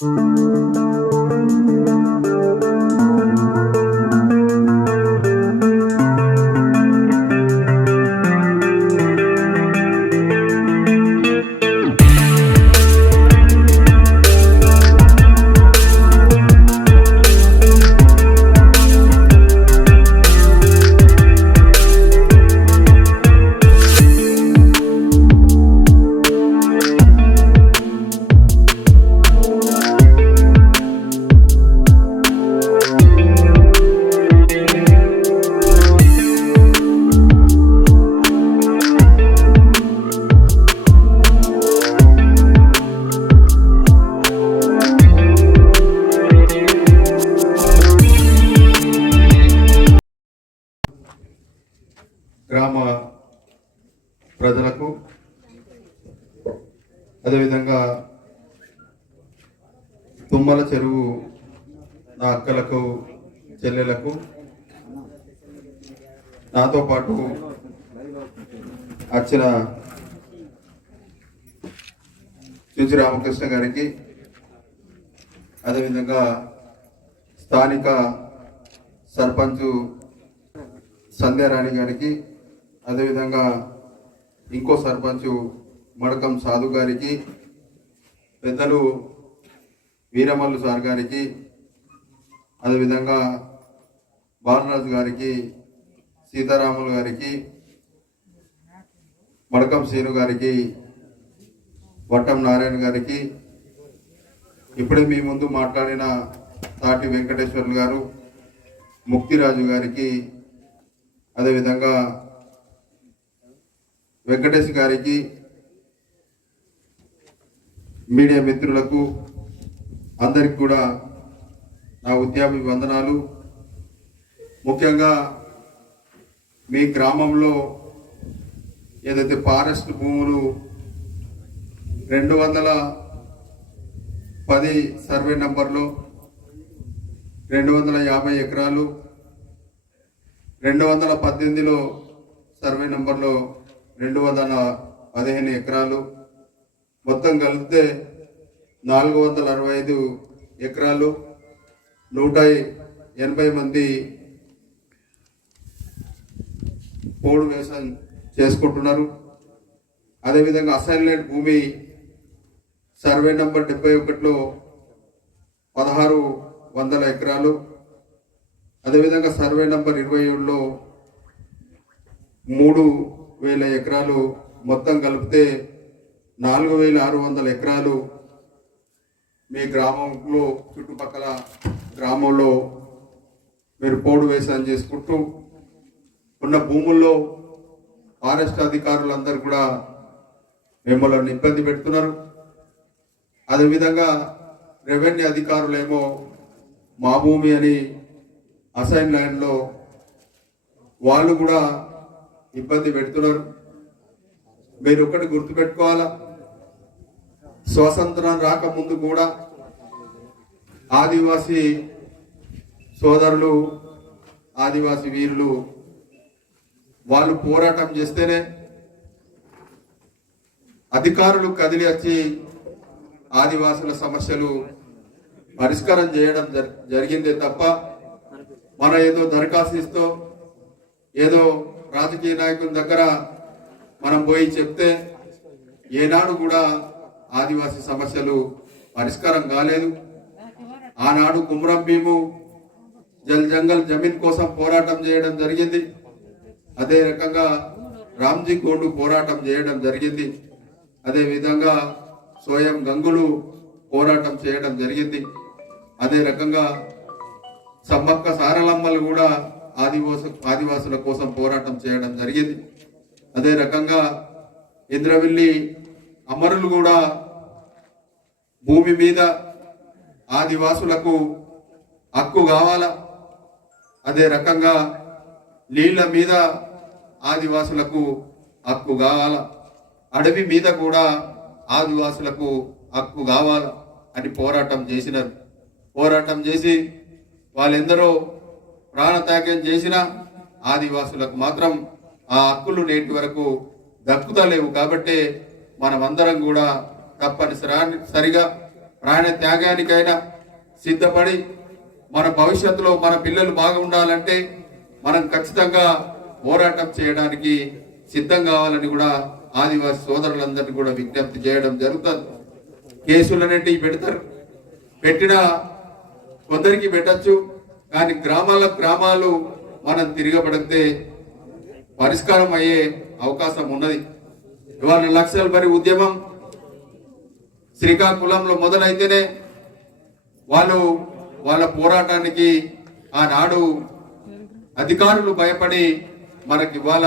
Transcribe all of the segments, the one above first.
గ్రామ నా అక్కలకు చెల్లెలకు నాతో పాటు వచ్చిన చూచి రామకృష్ణ గారికి అదేవిధంగా స్థానిక సర్పంచ్ సంధ్యారాణి గారికి అదేవిధంగా ఇంకో సర్పంచ్ మడకం సాధు గారికి పెద్దలు వీరమల్లు సార్ గారికి అదేవిధంగా బాలరాజు గారికి సీతారాములు గారికి మడకం శ్రీను గారికి వట్టం నారాయణ గారికి ఇప్పుడే మీ ముందు మాట్లాడిన తాటి వెంకటేశ్వర్లు గారు ముక్తిరాజు గారికి అదేవిధంగా వెంకటేష్ గారికి మీడియా మిత్రులకు అందరికి కూడా నా ఉద్యాభివందనాలు. ముఖ్యంగా మీ గ్రామంలో ఏదైతే ఫారెస్ట్ భూములు రెండు వందల పది సర్వే నంబర్లో రెండు వందల యాభై ఎకరాలు రెండు వందల పద్దెనిమిదిలో సర్వే నంబర్లో రెండు వందల పదిహేను ఎకరాలు. మొత్తం కలిపితే నాలుగు వందల అరవై ఐదు ఎకరాలు. నూట ఎనభై మంది పోడు వ్యవసాయం చేసుకుంటున్నారు. అదేవిధంగా అసైన్మెంట్ భూమి సర్వే నంబర్ డెబ్బై ఒకటిలో పదహారు వందల ఎకరాలు. అదేవిధంగా సర్వే నంబర్ ఇరవై ఏడులో మూడు వేల ఎకరాలు మొత్తం కలిపితే నాలుగు వేల ఆరు వందల ఎకరాలు మీ గ్రామంలో చుట్టుపక్కల గ్రామంలో మీరు పోడు వ్యవసాయం చేసుకుంటూ ఉన్న భూముల్లో ఫారెస్ట్ అధికారులందరూ కూడా మిమ్మల్ని ఇబ్బంది పెడుతున్నారు. అదేవిధంగా రెవెన్యూ అధికారులేమో మా భూమి అని అసైన్ ల్యాండ్లో వాళ్ళు కూడా ఇబ్బంది పెడుతున్నారు. మీరు ఒకటి గుర్తుపెట్టుకోవాలా? స్వాతంత్రం రాకముందు కూడా ఆదివాసీ సోదరులు ఆదివాసీ వీరులు వాళ్ళు పోరాటం చేస్తేనే అధికారులు కదిలి వచ్చి ఆదివాసుల సమస్యలు పరిష్కారం చేయడం జరిగిందే తప్ప మన ఏదో దరఖాస్తు ఇస్తూ ఏదో రాజకీయ నాయకుల దగ్గర మనం పోయి చెప్తే ఏనాడు కూడా ఆదివాసీ సమస్యలు పరిష్కారం కాలేదు. ఆనాడు కుమ్రం భీము జల్ జంగల్ జమీన్ కోసం పోరాటం చేయడం జరిగింది. అదే రకంగా రామ్జీ గోండు పోరాటం చేయడం జరిగింది. అదే విధంగా సోయం గంగులు పోరాటం చేయడం జరిగింది. అదే రకంగా సమ్మక్క సారలమ్మలు కూడా ఆదివాస ఆదివాసుల కోసం పోరాటం చేయడం జరిగింది. అదే రకంగా ఇంద్రవిల్లి అమరులు కూడా భూమి మీద ఆదివాసులకు హక్కు కావాలా? అదే రకంగా నీళ్ళ మీద ఆదివాసులకు హక్కు కావాల? అడవి మీద కూడా ఆదివాసులకు హక్కు కావాల? అని పోరాటం చేసినారు. పోరాటం చేసి వాళ్ళెందరో ప్రాణత్యాగం చేసిన ఆదివాసులకు మాత్రం ఆ హక్కులు నేటి వరకు దక్కుతలేవు. కాబట్టి మనమందరం కూడా తప్పనిసరి సరిగా ప్రాణ త్యాగానికైనా సిద్ధపడి మన భవిష్యత్తులో మన పిల్లలు బాగుండాలంటే మనం ఖచ్చితంగా పోరాటం చేయడానికి సిద్ధం కావాలని కూడా ఆదివాసి సోదరులందరినీ కూడా విజ్ఞప్తి చేయడం జరుగుతుంది. కేసులనేటివి పెడతారు. పెట్టిన కొందరికి పెట్టచ్చు కానీ గ్రామాల గ్రామాలు మనం తిరగబడితే పరిష్కారం అయ్యే అవకాశం ఉన్నది. ఇవాళ లక్షల మరి ఉద్యమం శ్రీకాకుళంలో మొదలైతేనే వాళ్ళు వాళ్ళ పోరాటానికి ఆనాడు అధికారులు భయపడి మనకి ఇవాళ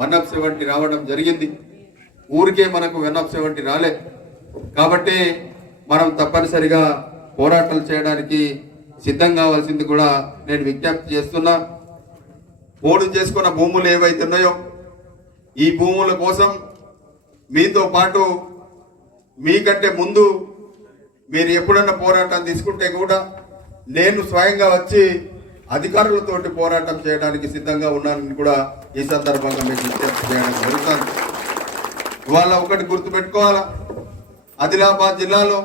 వన్ ఆఫ్ సెవెంటీ రావడం జరిగింది. ఊరికే మనకు వన్ ఆఫ్ సెవెంటీ రాలే. కాబట్టి మనం తప్పనిసరిగా పోరాటాలు చేయడానికి సిద్ధం కావాల్సింది కూడా నేను విజ్ఞప్తి చేస్తున్నా. పోడు చేసుకున్న భూములు ఏవైతే ఉన్నాయో ఈ భూముల కోసం మీతో పాటు మీకంటే ముందు మీరు ఎప్పుడన్నా పోరాటం తీసుకుంటే కూడా నేను స్వయంగా వచ్చి అధికారులతోటి పోరాటం చేయడానికి సిద్ధంగా ఉన్నానని కూడా ఈ సందర్భంగా మీకు విజ్ఞప్తి చేయడం జరుగుతుంది. ఇవాళ ఒకటి గుర్తుపెట్టుకోవాలా? ఆదిలాబాద్ జిల్లాలో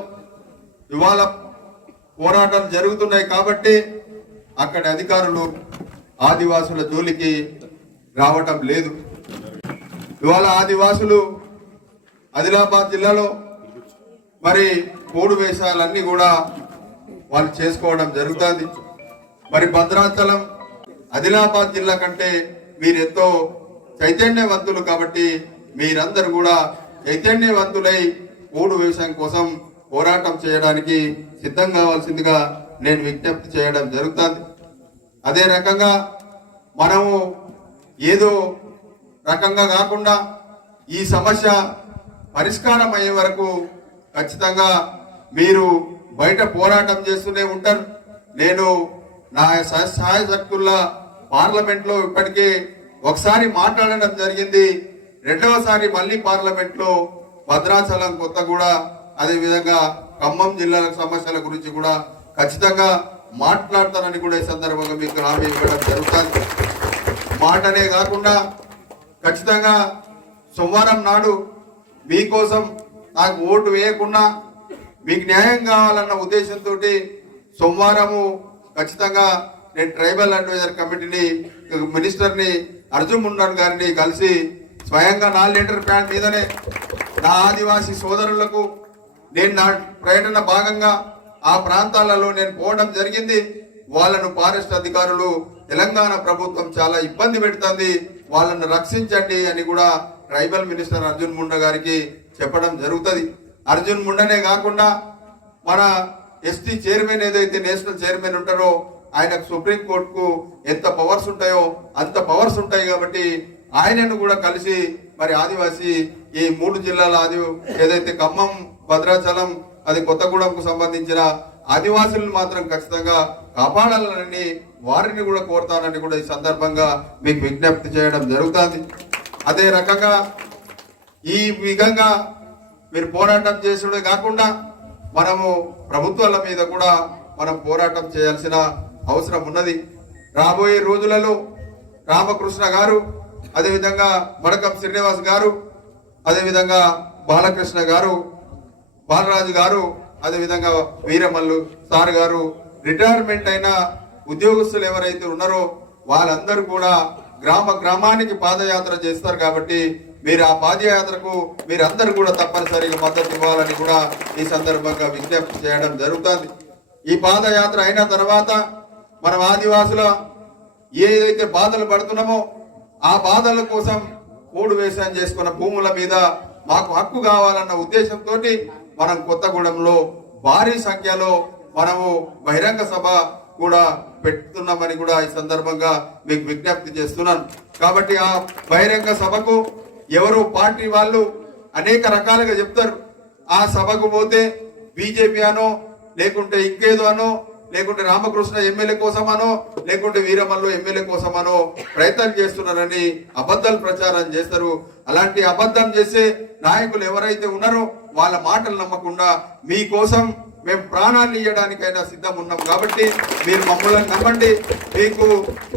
ఇవాళ పోరాటాలు జరుగుతున్నాయి కాబట్టి అక్కడి అధికారులు ఆదివాసుల జోలికి రావటం లేదు. ఇవాళ ఆదివాసులు ఆదిలాబాద్ జిల్లాలో మరి మూడు వేషాలన్నీ కూడా వాళ్ళు చేసుకోవడం జరుగుతుంది. మరి భద్రాచలం ఆదిలాబాద్ జిల్లా కంటే మీరెంతో చైతన్యవంతులు కాబట్టి మీరందరూ కూడా చైతన్యవంతులై పోడు వ్యవసాయం కోసం పోరాటం చేయడానికి సిద్ధం కావాల్సిందిగా నేను విజ్ఞప్తి చేయడం జరుగుతుంది. అదే రకంగా మనము ఏదో రకంగా కాకుండా ఈ సమస్య పరిష్కారం అయ్యే వరకు ఖచ్చితంగా మీరు బయట పోరాటం చేస్తూనే ఉంటారు. నేను నా సహ- సహాయ శక్తుల్లో పార్లమెంట్లో ఇప్పటికే ఒకసారి మాట్లాడడం జరిగింది. రెండవసారి మళ్ళీ పార్లమెంట్లో భద్రాచలం కొత్తగూడ కూడా అదేవిధంగా ఖమ్మం జిల్లాల సమస్యల గురించి కూడా ఖచ్చితంగా మాట్లాడతానని కూడా ఈ సందర్భంగా మీకు హామీ ఇవ్వడం జరుగుతుంది. మాటనే కాకుండా ఖచ్చితంగా సోమవారం నాడు మీకోసం నాకు ఓటు వేయకుండా మీకు న్యాయం కావాలన్న ఉద్దేశంతో సోమవారము ఖచ్చితంగా నేను ట్రైబల్ అడ్వైజర్ కమిటీని మినిస్టర్ని అర్జున్ ముండన్ గారిని కలిసి స్వయంగా నా లీటర్ ప్యాంట్ మీదనే నా ఆదివాసీ సోదరులకు నేను నా పర్యటన భాగంగా ఆ ప్రాంతాలలో నేను పోవడం జరిగింది. వాళ్ళను ఫారెస్ట్ అధికారులు తెలంగాణ ప్రభుత్వం చాలా ఇబ్బంది పెడుతుంది. వాళ్ళను రక్షించండి అని కూడా ట్రైబల్ మినిస్టర్ అర్జున్ ముండ గారికి చెప్పడం జరుగుతుంది. అర్జున్ ముండనే కాకుండా మన ఎస్టీ చైర్మన్ ఏదైతే నేషనల్ చైర్మన్ ఉంటారో ఆయనకు సుప్రీం కోర్టుకు ఎంత పవర్స్ ఉంటాయో అంత పవర్స్ ఉంటాయి కాబట్టి ఆయనను కూడా కలిసి మరి ఆదివాసీ ఈ మూడు జిల్లాల ఆది ఏదైతే ఖమ్మం భద్రాచలం అది కొత్తగూడెంకు సంబంధించిన ఆదివాసులను మాత్రం ఖచ్చితంగా కాపాడాలని వారిని కూడా కోరుతానని కూడా ఈ సందర్భంగా మీకు విజ్ఞప్తి చేయడం జరుగుతుంది. అదే రకంగా ఈ విధంగా మీరు పోరాటం చేసుడే కాకుండా మనము ప్రభుత్వాల మీద కూడా మనం పోరాటం చేయాల్సిన అవసరం ఉన్నది. రాబోయే రోజులలో రామకృష్ణ గారు అదేవిధంగా మడకం శ్రీనివాస్ గారు అదేవిధంగా బాలకృష్ణ గారు బాలరాజు గారు అదేవిధంగా వీరమల్లు సార్ గారు రిటైర్మెంట్ అయిన ఉద్యోగస్తులు ఎవరైతే ఉన్నారో వాళ్ళందరూ కూడా గ్రామ గ్రామానికి పాదయాత్ర చేస్తారు కాబట్టి మీరు ఆ పాదయాత్రకు మీరందరూ కూడా తప్పనిసరిగా మద్దతు ఇవ్వాలని కూడా ఈ సందర్భంగా విజ్ఞప్తి చేయడం జరుగుతుంది. ఈ పాదయాత్ర అయిన తర్వాత మనం ఆదివాసుల ఏదైతే బాధలు పడుతున్నామో ఆ బాధల కోసం మూడు వ్యవసాయం చేసుకున్న భూముల మీద మాకు హక్కు కావాలన్న ఉద్దేశంతో మనం కొత్తగూడెంలో భారీ సంఖ్యలో మనము బహిరంగ సభ కూడా పెడుతున్నామని కూడా ఈ సందర్భంగా మీకు విజ్ఞప్తి చేస్తున్నాను. కాబట్టి ఆ బహిరంగ సభకు ఎవరు పార్టీ వాళ్ళు అనేక రకాలుగా చెప్తారు. ఆ సభకు పోతే బీజేపీ అనో లేకుంటే ఇంకేదో అనో లేకుంటే రామకృష్ణ ఎమ్మెల్యే కోసమనో లేకుంటే వీరమల్లు ఎమ్మెల్యే కోసమనో ప్రయత్నం చేస్తున్నారని అబద్ధాలు ప్రచారం చేస్తారు. అలాంటి అబద్ధం చేసే నాయకులు ఎవరైతే ఉన్నారో వాళ్ళ మాటలు నమ్మకుండా మీకోసం మేము ప్రాణాన్ని ఇవ్వడానికైనా సిద్ధం ఉన్నాం కాబట్టి మీరు మమ్మల్ని నమ్మండి. మీకు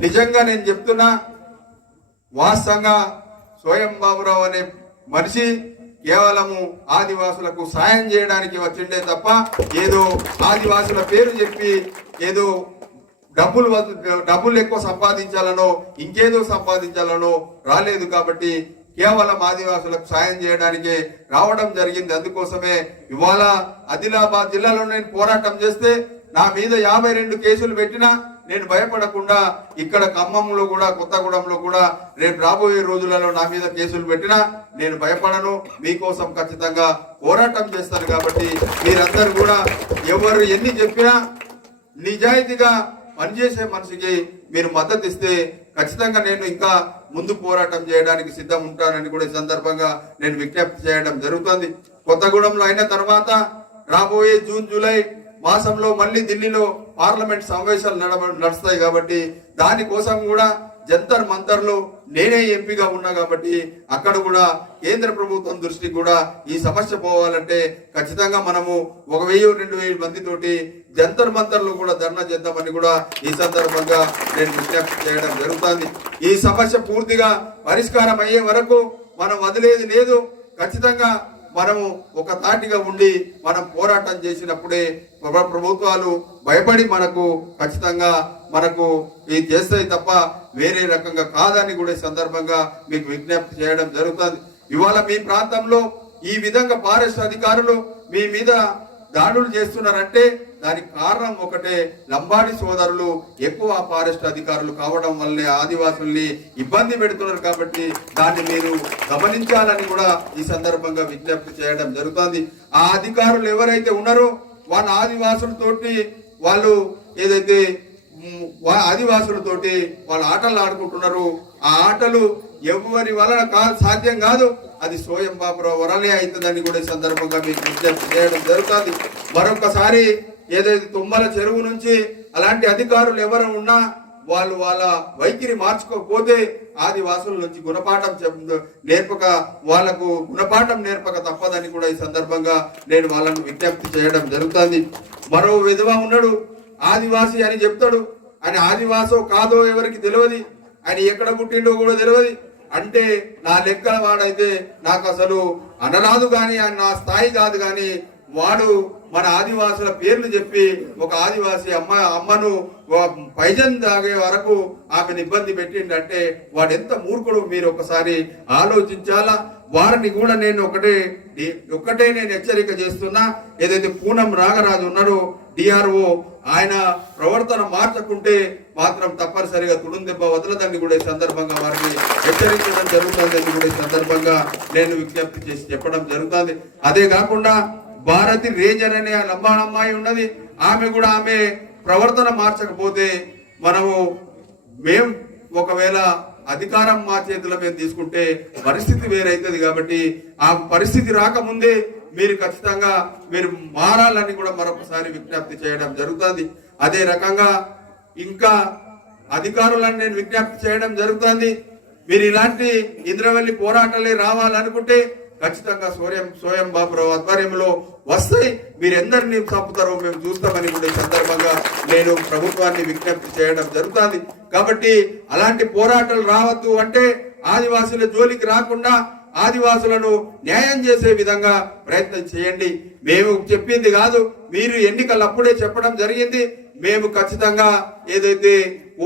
నిజంగా నేను చెప్తున్నా వాస్తవంగా స్వయం బాబురావు అనే మనిషి కేవలము ఆదివాసులకు సాయం చేయడానికి వచ్చిండే తప్ప ఏదో ఆదివాసుల పేరు చెప్పి ఏదో డబ్బులు డబ్బులు ఎక్కువ సంపాదించాలనో ఇంకేదో సంపాదించాలనో రాలేదు కాబట్టి కేవలం ఆదివాసులకు సాయం చేయడానికి రావడం జరిగింది. అందుకోసమే ఇవాళ ఆదిలాబాద్ జిల్లాలో నేను పోరాటం చేస్తే నా మీద యాభై రెండు కేసులు పెట్టినా నేను భయపడకుండా ఇక్కడ ఖమ్మంలో కూడా కొత్తగూడెంలో కూడా రేపు రాబోయే రోజులలో నా మీద కేసులు పెట్టినా నేను భయపడను. మీకోసం ఖచ్చితంగా పోరాటం చేస్తాను కాబట్టి మీరందరూ కూడా ఎవరు ఎన్ని చెప్పినా నిజాయితీగా పనిచేసే మనిషికి మీరు మద్దతు ఇస్తే ఖచ్చితంగా నేను ఇంకా ముందు పోరాటం చేయడానికి సిద్ధం ఉంటానని కూడా ఈ సందర్భంగా నేను విజ్ఞప్తి చేయడం జరుగుతుంది. కొత్తగూడెంలో అయిన తర్వాత రాబోయే జూన్ జూలై మాసంలో మళ్ళీ ఢిల్లీలో పార్లమెంట్ సమావేశాలు నడవ నడుస్తాయి కాబట్టి దానికోసం కూడా జంతర్ మంతర్లో నేనే ఎంపీగా ఉన్నా కాబట్టి అక్కడ కూడా కేంద్ర ప్రభుత్వం దృష్టికి కూడా ఈ సమస్య పోవాలంటే ఖచ్చితంగా మనము ఒక వెయ్యి రెండు వేల మందితోటి జంతర్ మంతర్లో కూడా ధర్నా చేద్దామని కూడా ఈ సందర్భంగా నేను విజ్ఞప్తి చేయడం జరుగుతుంది. ఈ సమస్య పూర్తిగా పరిష్కారం అయ్యే వరకు మనం వదిలేది లేదు. ఖచ్చితంగా మనము ఒక తాటిగా ఉండి మనం పోరాటం చేసినప్పుడే ప్రభుత్వాలు భయపడి మనకు ఖచ్చితంగా మనకు ఇది చేస్తాయి తప్ప వేరే రకంగా కాదని కూడా ఈ సందర్భంగా మీకు విజ్ఞప్తి చేయడం జరుగుతుంది. ఇవాళ మీ ప్రాంతంలో ఈ విధంగా ఫారెస్ట్ అధికారులు మీ మీద దాడులు చేస్తున్నారంటే దానికి కారణం ఒకటే లంబాడి సోదరులు ఎక్కువ ఫారెస్ట్ అధికారులు కావడం వల్లే ఆదివాసుల్ని ఇబ్బంది పెడుతున్నారు కాబట్టి దాన్ని మీరు గమనించాలని కూడా ఈ సందర్భంగా విజ్ఞప్తి చేయడం జరుగుతుంది. ఆ అధికారులు ఎవరైతే ఉన్నారో వాళ్ళ ఆదివాసులతోటి వాళ్ళు ఏదైతే వా- ఆదివాసులతోటి వాళ్ళు ఆటలు ఆడుకుంటున్నారు ఆ ఆటలు ఎవరి వలన కాదు సాధ్యం కాదు అది సోయం బాబురావు వరలే అవుతుందని కూడా ఈ సందర్భంగా మీకు విజ్ఞప్తి చేయడం జరుగుతుంది. మరొకసారి ఏదైతే తుమ్మల చెరువు నుంచి అలాంటి అధికారులు ఎవరు ఉన్నా వాళ్ళు వాళ్ళ వైఖరి మార్చుకోకపోతే ఆదివాసుల నుంచి గుణపాఠం చెప్- నేర్పక వాళ్ళకు గుణపాఠం నేర్పక తప్పదని కూడా ఈ సందర్భంగా నేను వాళ్ళను విజ్ఞప్తి చేయడం జరుగుతుంది. మరో విధవ ఉన్నాడు ఆదివాసి అని చెప్తాడు. ఆయన ఆదివాసో కాదో ఎవరికి తెలియదు. ఆయన ఎక్కడ పుట్టిండో కూడా తెలియదు. అంటే నా లెక్కల వాడైతే నాకు అసలు అనరాదు కానీ ఆయన నా స్థాయి కాదు కానీ వాడు మన ఆదివాసుల పేర్లు చెప్పి ఒక ఆదివాసి అమ్మ అమ్మను పైజన్ తాగే వరకు ఆమెను ఇబ్బంది పెట్టిండంటే వాడు ఎంత మూర్ఖుడు మీరు ఒకసారి ఆలోచించాలా? వారిని కూడా నేను ఒకటే ఒక్కటే నేను హెచ్చరిక చేస్తున్నా. ఏదైతే పూనం రాగరాజు ఉన్నాడో డిఆర్ఓ ఆయన ప్రవర్తన మార్చకుంటే మాత్రం తప్పనిసరిగా తుడుం దెబ్బ వదలదని కూడా ఈ సందర్భంగా వారిని హెచ్చరించడం జరుగుతుందని కూడా ఈ సందర్భంగా నేను విజ్ఞప్తి చేసి చెప్పడం జరుగుతుంది. అదే కాకుండా భారతి రేంజర్ అనే లంబాణ అమ్మాయి ఉన్నది. ఆమె కూడా ఆమె ప్రవర్తన మార్చకపోతే మనము మేం ఒకవేళ అధికారం మా చేతిలో మేము తీసుకుంటే పరిస్థితి వేరైతుంది కాబట్టి ఆ పరిస్థితి రాకముందే మీరు ఖచ్చితంగా మీరు మారాలని కూడా మరొకసారి విజ్ఞప్తి చేయడం జరుగుతుంది. అదే రకంగా ఇంకా అధికారులను నేను విజ్ఞప్తి చేయడం జరుగుతుంది. మీరు ఇలాంటి ఇంద్రవల్లి పోరాటాలే రావాలనుకుంటే ఖచ్చితంగా సోయం సోయం బాబురావు ఆధ్వర్యంలో వస్తాయి. మీరెందరిని చంపుతారో మేము చూస్తామని కూడా ఈ సందర్భంగా నేను ప్రభుత్వాన్ని విజ్ఞప్తి చేయడం జరుగుతుంది. కాబట్టి అలాంటి పోరాటాలు రావద్దు అంటే ఆదివాసుల జోలికి రాకుండా ఆదివాసులను న్యాయం చేసే విధంగా ప్రయత్నం చేయండి. మేము చెప్పింది కాదు మీరు ఎన్నికలు అప్పుడే చెప్పడం జరిగింది. మేము ఖచ్చితంగా ఏదైతే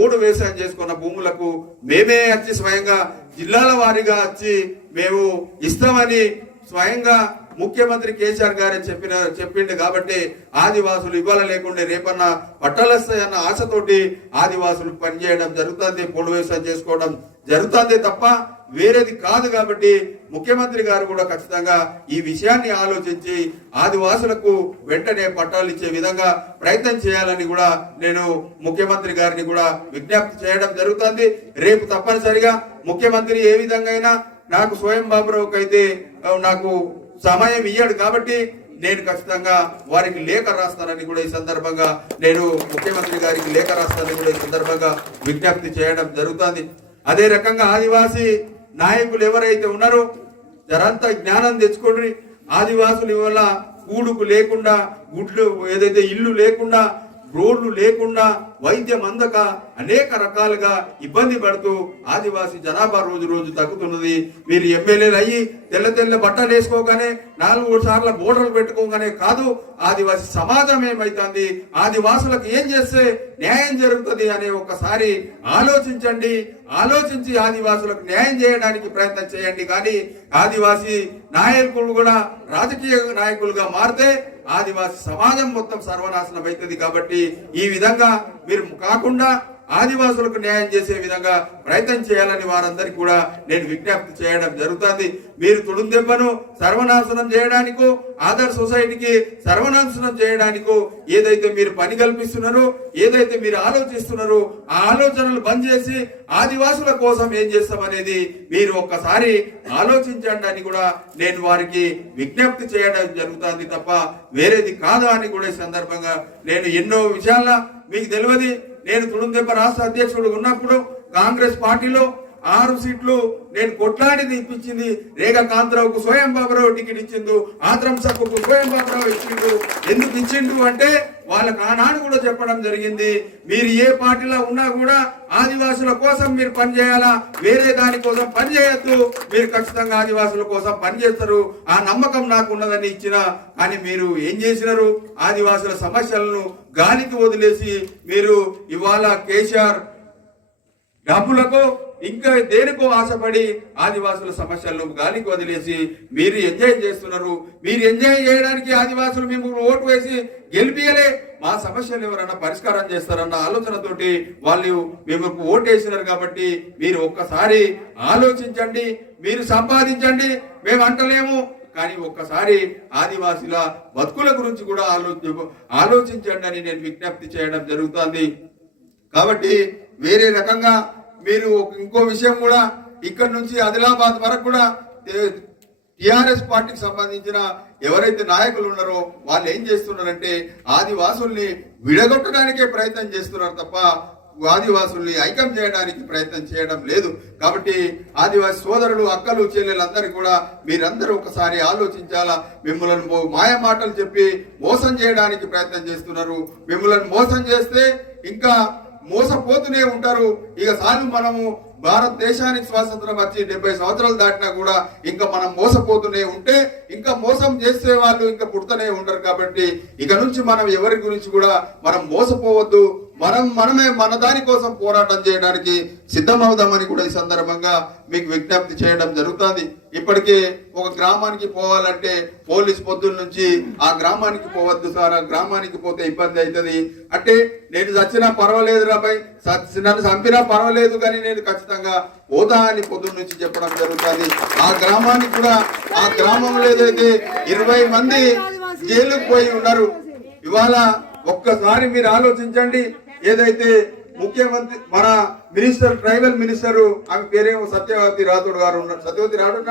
ఓడు వ్యవసాయం చేసుకున్న భూములకు మేమే వచ్చి స్వయంగా జిల్లాల వారీగా వచ్చి మేము ఇస్తామని స్వయంగా ముఖ్యమంత్రి కేసీఆర్ గారే చెప్పిన చెప్పిండు కాబట్టి ఆదివాసులు ఇవ్వాల లేకుండా రేపన్న పట్టాలొస్తాయన్న ఆశతోటి ఆదివాసులు పనిచేయడం జరుగుతుంది పొడి వ్యవసాయం చేసుకోవడం జరుగుతుంది తప్ప వేరేది కాదు కాబట్టి ముఖ్యమంత్రి గారు కూడా ఖచ్చితంగా ఈ విషయాన్ని ఆలోచించి ఆదివాసులకు వెంటనే పట్టాలు ఇచ్చే విధంగా ప్రయత్నం చేయాలని కూడా నేను ముఖ్యమంత్రి గారిని కూడా విజ్ఞప్తి చేయడం జరుగుతుంది. రేపు తప్పనిసరిగా ముఖ్యమంత్రి ఏ విధంగా అయినా నాకు స్వయం బాబురావుకి అయితే నాకు సమయం ఇయ్యాడు కాబట్టి నేను ఖచ్చితంగా వారికి లేఖ రాస్తానని కూడా ఈ సందర్భంగా నేను ముఖ్యమంత్రి గారికి లేఖ రాస్తానని కూడా ఈ సందర్భంగా విజ్ఞప్తి చేయడం జరుగుతుంది. అదే రకంగా ఆదివాసీ నాయకులు ఎవరైతే ఉన్నారో జరంతా జ్ఞానం తెచ్చుకోండి ఆదివాసులు ఇవాళ కూడుకు లేకుండా గుడ్లు ఏదైతే ఇల్లు లేకుండా రోడ్లు లేకుండా వైద్యం అందక అనేక రకాలుగా ఇబ్బంది పడుతూ ఆదివాసీ జనాభా రోజు రోజు తగ్గుతున్నది. మీరు ఎమ్మెల్యేలు అయ్యి తెల్ల తెల్ల బట్టలు వేసుకోగానే నాలుగు సార్లు బోర్డర్లు పెట్టుకోగానే కాదు ఆదివాసీ సమాజం ఏమైతుంది? ఆదివాసులకు ఏం చేస్తే న్యాయం జరుగుతుంది అనే ఒకసారి ఆలోచించండి. ఆలోచించి ఆదివాసులకు న్యాయం చేయడానికి ప్రయత్నం చేయండి. కానీ ఆదివాసీ నాయకులు కూడా రాజకీయ నాయకులుగా మారితే ఆదివాసీ సమాజం మొత్తం సర్వనాశనం అవుతుంది కాబట్టి ఈ విధంగా మీరు కాకుండా ఆదివాసులకు న్యాయం చేసే విధంగా ప్రయత్నం చేయాలని వారందరికీ కూడా నేను విజ్ఞప్తి చేయడం జరుగుతుంది. మీరు తుడుందెబ్బను సర్వనాశనం చేయడానికో ఆధార్ సొసైటీకి సర్వనాశనం చేయడానికో ఏదైతే మీరు పని కల్పిస్తున్నారో ఏదైతే మీరు ఆలోచిస్తున్నారో ఆ ఆలోచనలు బంద్ చేసి ఆదివాసుల కోసం ఏం చేస్తామనేది మీరు ఒక్కసారి ఆలోచించండి అని కూడా నేను వారికి విజ్ఞప్తి చేయడం జరుగుతుంది తప్ప వేరేది కాదా అని కూడా ఈ సందర్భంగా నేను ఎన్నో విషయాల మీకు తెలియదు. నేను తుడుందెబ్బ రాష్ట్ర అధ్యక్షుడు ఉన్నప్పుడు కాంగ్రెస్ పార్టీలో ఆరు సీట్లు నేను కొట్లాడిది ఇప్పించింది రేగ కాంతరావుకు స్వయం బాబురావు టికెట్ ఇచ్చిండు ఆత్రం సక్కుకు స్వయం బాబురావు ఇచ్చిండు. ఎందుకు ఇచ్చిండు అంటే వాళ్ళకి ఆనాడు కూడా చెప్పడం జరిగింది. మీరు ఏ పార్టీలో ఉన్నా కూడా ఆదివాసుల కోసం మీరు పనిచేయాలా వేరే దాని కోసం పని మీరు ఖచ్చితంగా ఆదివాసుల కోసం పనిచేస్తారు ఆ నమ్మకం నాకు ఉన్నదని ఇచ్చిన. కానీ మీరు ఏం చేసినారు? ఆదివాసుల సమస్యలను గాలికి వదిలేసి మీరు ఇవాళ కేసీఆర్ డబ్బులకు ఇంకా దేనికో ఆశపడి ఆదివాసుల సమస్యలను గాలికి వదిలేసి మీరు ఎంజాయ్ చేస్తున్నారు. మీరు ఎంజాయ్ చేయడానికి ఆదివాసులు మేము ఓటు వేసి గెలిపియలే. మా సమస్యలు ఎవరన్నా పరిష్కారం చేస్తారన్న ఆలోచనతోటి వాళ్ళు మేము ఓటు వేసినారు కాబట్టి మీరు ఒక్కసారి ఆలోచించండి మీరు సంపాదించండి. మేము అంటలేము. కానీ ఒక్కసారి ఆదివాసుల బతుకుల గురించి కూడా ఆలోచి ఆలోచించండి అని నేను విజ్ఞప్తి చేయడం జరుగుతుంది. కాబట్టి వేరే రకంగా మీరు ఇంకో విషయం కూడా ఇక్కడ నుంచి ఆదిలాబాద్ వరకు కూడా టిఆర్ఎస్ పార్టీకి సంబంధించిన ఎవరైతే నాయకులు ఉన్నారో వాళ్ళు ఏం చేస్తున్నారంటే ఆదివాసుల్ని విడగొట్టడానికే ప్రయత్నం చేస్తున్నారు తప్ప ఆదివాసుల్ని ఐక్యం చేయడానికి ప్రయత్నం చేయడం లేదు. కాబట్టి ఆదివాసి సోదరులు అక్కలు చెల్లెలందరూ కూడా మీరందరూ ఒకసారి ఆలోచించాలా? మిమ్మల్ని మాయ మాటలు చెప్పి మోసం చేయడానికి ప్రయత్నం చేస్తున్నారు. మిమ్మల్ని మోసం చేస్తే ఇంకా మోసపోతూనే ఉంటారు. ఇక సాలు మనము భారతదేశానికి స్వాతంత్రం వచ్చి డెబ్బై సంవత్సరాలు దాటినా కూడా ఇంకా మనం మోసపోతూనే ఉంటే ఇంకా మోసం చేసే వాళ్ళు ఇంకా పుడుతూనే ఉంటారు కాబట్టి ఇక నుంచి మనం ఎవరి గురించి కూడా మనం మోసపోవద్దు. మనం మనమే మన దాని కోసం పోరాటం చేయడానికి సిద్ధమవుదామని కూడా ఈ సందర్భంగా మీకు విజ్ఞప్తి చేయడం జరుగుతుంది. ఇప్పటికే ఒక గ్రామానికి పోవాలంటే పోలీస్ పొద్దున్న నుంచి ఆ గ్రామానికి పోవద్దు సార్ ఆ గ్రామానికి పోతే ఇబ్బంది అవుతుంది. అంటే నేను చచ్చినా పర్వాలేదు రాబాయ్ సచ్- నన్ను చంపినా పర్వాలేదు కానీ నేను ఖచ్చితంగా పోతా అని పొద్దున్న నుంచి చెప్పడం జరుగుతుంది. ఆ గ్రామానికి కూడా ఆ గ్రామంలో ఏదైతే ఇరవై మంది జైలుకు పోయి ఉన్నారు ఇవాళ ఒక్కసారి మీరు ఆలోచించండి ఏదైతే ముఖ్యమంత్రి మన మినిస్టర్ ట్రైబల్ మినిస్టర్ ఆమె పేరేమో సత్యవతి రాథోడ్ గారు ఉన్నారు. సత్యవతి రాథోడ్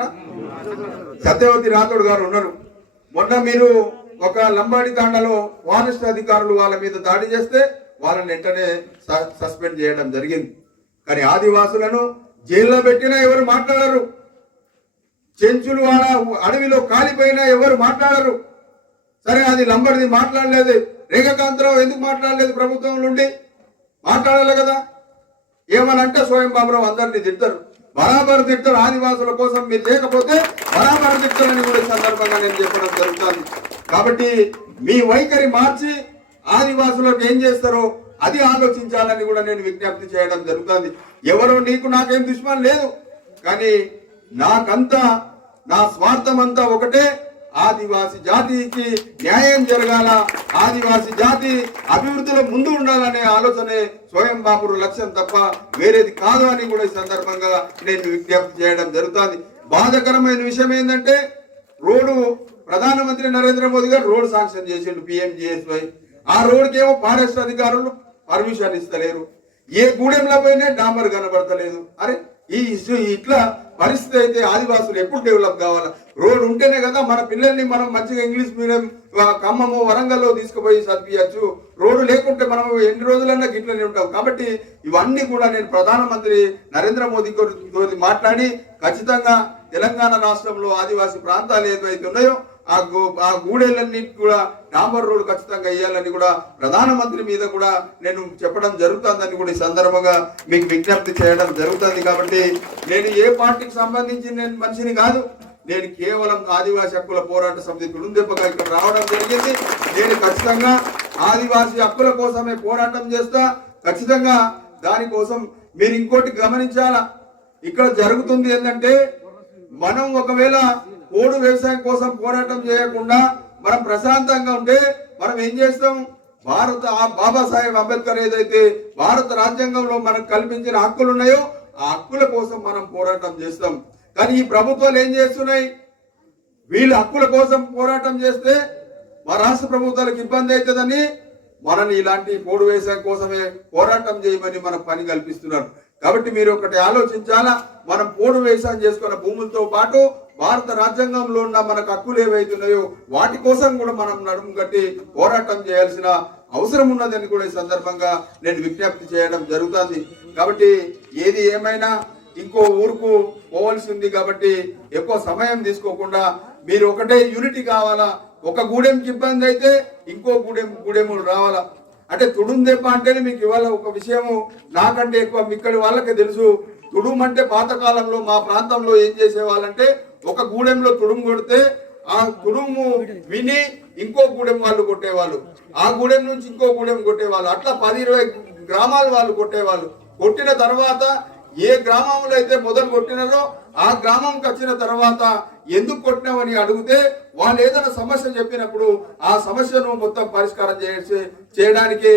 సత్యవతి రాథోడ్ గారు ఉన్నారు. మొన్న మీరు ఒక లంబాడి తాండలో వానస్ట్ అధికారులు వాళ్ళ మీద దాడి చేస్తే వాళ్ళని వెంటనే స- సస్పెండ్ చేయడం జరిగింది. కానీ ఆదివాసులను జైల్లో పెట్టినా ఎవరు మాట్లాడరు. చెంచులు వాళ్ళ అడవిలో కాలిపోయినా ఎవరు మాట్లాడరు. సరే అది లంబడిది మాట్లాడలేదు. రేఖకాంతరావు ఎందుకు మాట్లాడలేదు ప్రభుత్వం నుండి? మాట్లాడాలి కదా. ఏమనంటే స్వయం బాబురావు అందరినీ తిడతారు. బరాబర్ తిడతారు ఆదివాసుల కోసం మీరు లేకపోతే బరాబర్ తిడతారని కూడా సందర్భంగా నేను చెప్పడం జరుగుతుంది. కాబట్టి మీ వైఖరి మార్చి ఆదివాసులకు ఏం చేస్తారో అది ఆలోచించాలని కూడా నేను విజ్ఞప్తి చేయడం జరుగుతుంది. ఎవరో నీకు నాకేం దుష్మని లేదు. కానీ నాకంతా నా స్వార్థం అంతా ఒకటే. ఆదివాసి జాతికి న్యాయం జరగాల ఆదివాసి జాతి అభివృద్ధిలో ముందు ఉండాలనే ఆలోచనే స్వయం బాపురు లక్ష్యం తప్ప వేరేది కాదు అని కూడా ఈ సందర్భంగా నేను విజ్ఞప్తి చేయడం జరుగుతుంది. బాధకరమైన విషయం ఏంటంటే రోడ్డు ప్రధానమంత్రి నరేంద్ర మోదీ గారు రోడ్ శాంక్షన్ చేసిండు పిఎంజిఎస్వై. ఆ రోడ్కి ఏమో ఫారెస్ట్ అధికారులు పర్మిషన్ ఇస్తలేరు. ఏ గూడెంలో పోయినా డాంబర్ కనబడతలేదు. అరే ఈ ఇష్యూ ఇట్లా పరిస్థితి అయితే ఆదివాసులు ఎప్పుడు డెవలప్ కావాలి? రోడ్ ఉంటేనే కదా మన పిల్లల్ని మనం మంచిగా ఇంగ్లీష్ మీడియం ఖమ్మము వరంగల్లో తీసుకుపోయి చదివించచ్చు రోడ్డు లేకుంటే మనం ఎన్ని రోజులన్నా గిట్లనే ఉంటాం. కాబట్టి ఇవన్నీ కూడా నేను ప్రధానమంత్రి నరేంద్ర మోదీ గారితో మాట్లాడి ఖచ్చితంగా తెలంగాణ రాష్ట్రంలో ఆదివాసీ ప్రాంతాలు ఏవైతే ఉన్నాయో ఆ గో ఆ గూడెలన్నిటి కూడా డాంబర్ రోడ్ ఖచ్చితంగా వేయాలని కూడా ప్రధానమంత్రి మీద కూడా నేను చెప్పడం జరుగుతుందని కూడా ఈ సందర్భంగా మీకు విజ్ఞప్తి చేయడం జరుగుతుంది కాబట్టి నేను ఏ పార్టీకి సంబంధించి నేను మనిషిని కాదు నేను కేవలం ఆదివాసీ హక్కుల పోరాట సమితి పిలుందెప్పగా ఇక్కడ రావడం జరిగింది. నేను ఖచ్చితంగా ఆదివాసీ హక్కుల కోసమే పోరాటం చేస్తా. ఖచ్చితంగా దానికోసం మీరు ఇంకోటి గమనించాలా? ఇక్కడ జరుగుతుంది ఏంటంటే మనం ఒకవేళ పోడు వ్యవసాయం కోసం పోరాటం చేయకుండా మనం ప్రశాంతంగా ఉంటే మనం ఏం చేస్తాం? భారత ఆ బాబాసాహెబ్ అంబేద్కర్ ఏదైతే భారత రాజ్యాంగంలో మనకు కల్పించిన హక్కులు ఉన్నాయో ఆ హక్కుల కోసం మనం పోరాటం చేస్తాం. కానీ ఈ ప్రభుత్వాలు ఏం చేస్తున్నాయి? వీళ్ళ హక్కుల కోసం పోరాటం చేస్తే మా రాష్ట్ర ప్రభుత్వాలకు ఇబ్బంది అవుతుందని మనని ఇలాంటి పోడు వ్యవసాయం కోసమే పోరాటం చేయమని మనకు పని కల్పిస్తున్నారు. కాబట్టి మీరు ఒకటి ఆలోచించాలా? మనం పోడు వ్యవసాయం చేసుకున్న భూములతో పాటు భారత రాజ్యాంగంలో ఉన్న మనకు హక్కులు ఏవైతున్నాయో వాటి కోసం కూడా మనం నడుము కట్టి పోరాటం చేయాల్సిన అవసరం ఉన్నదని కూడా ఈ సందర్భంగా నేను విజ్ఞప్తి చేయడం జరుగుతుంది. కాబట్టి ఏది ఏమైనా ఇంకో ఊరుకు పోవాల్సి ఉంది కాబట్టి ఎక్కువ సమయం తీసుకోకుండా మీరు ఒకటే యూనిటీ కావాలా? ఒక గూడెంకి ఇబ్బంది అయితే ఇంకో గూడెం గూడెములు రావాలా? అంటే తుడుం దెబ్బ అంటేనే మీకు ఇవాళ ఒక విషయము నాకంటే ఎక్కువ ఇక్కడి వాళ్ళకి తెలుసు. తుడుం అంటే పాతకాలంలో మా ప్రాంతంలో ఏం చేసేవాళ్ళంటే ఒక గూడెంలో తుడుము కొడితే ఆ తుడుము విని ఇంకో గూడెం వాళ్ళు కొట్టేవాళ్ళు. ఆ గూడెం నుంచి ఇంకో గూడెం కొట్టేవాళ్ళు. అట్లా పది ఇరవై గ్రామాల వాళ్ళు కొట్టేవాళ్ళు. కొట్టిన తర్వాత ఏ గ్రామంలో అయితే మొదలు కొట్టినారో ఆ గ్రామంకి వచ్చిన తర్వాత ఎందుకు కొట్టినామని అడిగితే వాళ్ళు ఏదైనా సమస్య చెప్పినప్పుడు ఆ సమస్యను మొత్తం పరిష్కారం చేసే చేయడానికి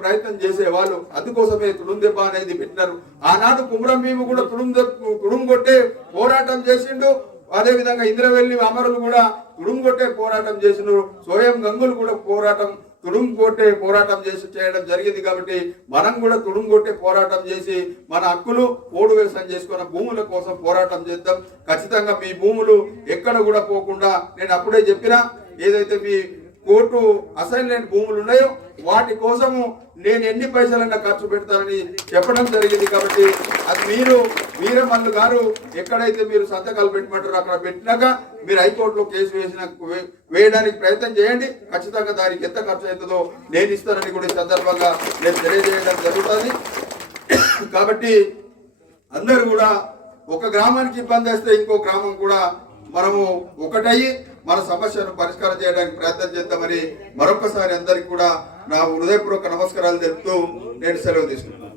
ప్రయత్నం చేసేవాళ్ళు. అందుకోసమే తుడుం దెబ్బ అనేది పెట్టినారు. ఆనాడు కుమ్రం భీము కూడా తుడుం తుడుం కొట్టే పోరాటం చేసిండు. అదే విధంగా ఇంద్రవెల్లి అమరులు కూడా తుడుం కొట్టే పోరాటం చేసిండు స్వయం గంగులు కూడా పోరాటం తుడుము కొట్టే పోరాటం చేసి చేయడం జరిగింది కాబట్టి మనం కూడా తుడుం కొట్టే పోరాటం చేసి మన హక్కులు ఓడు వ్యవసాయం చేసుకున్న భూముల కోసం పోరాటం చేద్దాం. ఖచ్చితంగా మీ భూములు ఎక్కడ కూడా పోకుండా నేను అప్పుడే చెప్పిన ఏదైతే మీ కోర్టు అసైన్మెంట్ భూములు ఉన్నాయో వాటి కోసము నేను ఎన్ని పైసలన్నా ఖర్చు పెడతానని చెప్పడం జరిగింది కాబట్టి అది మీరు వీరమల్లు గారు ఎక్కడైతే మీరు సంతకాలు పెట్టమంటారో అక్కడ పెట్టినాక మీరు హైకోర్టులో కేసు వేసిన వే- వేయడానికి ప్రయత్నం చేయండి. ఖచ్చితంగా దానికి ఎంత ఖర్చు అవుతుందో నేను ఇస్తానని కూడా ఈ సందర్భంగా నేను తెలియజేయడం జరుగుతుంది. కాబట్టి అందరూ కూడా ఒక గ్రామానికి ఇబ్బంది వస్తే ఇంకో గ్రామం కూడా మనము ఒకటయ్యి. మన సమస్యను పరిష్కారం చేయడానికి ప్రయత్నం చేద్దామని మరొకసారి అందరికి కూడా నా హృదయపూర్వక నమస్కారాలు తెలుపుతూ నేను సెలవు తీసుకుంటాను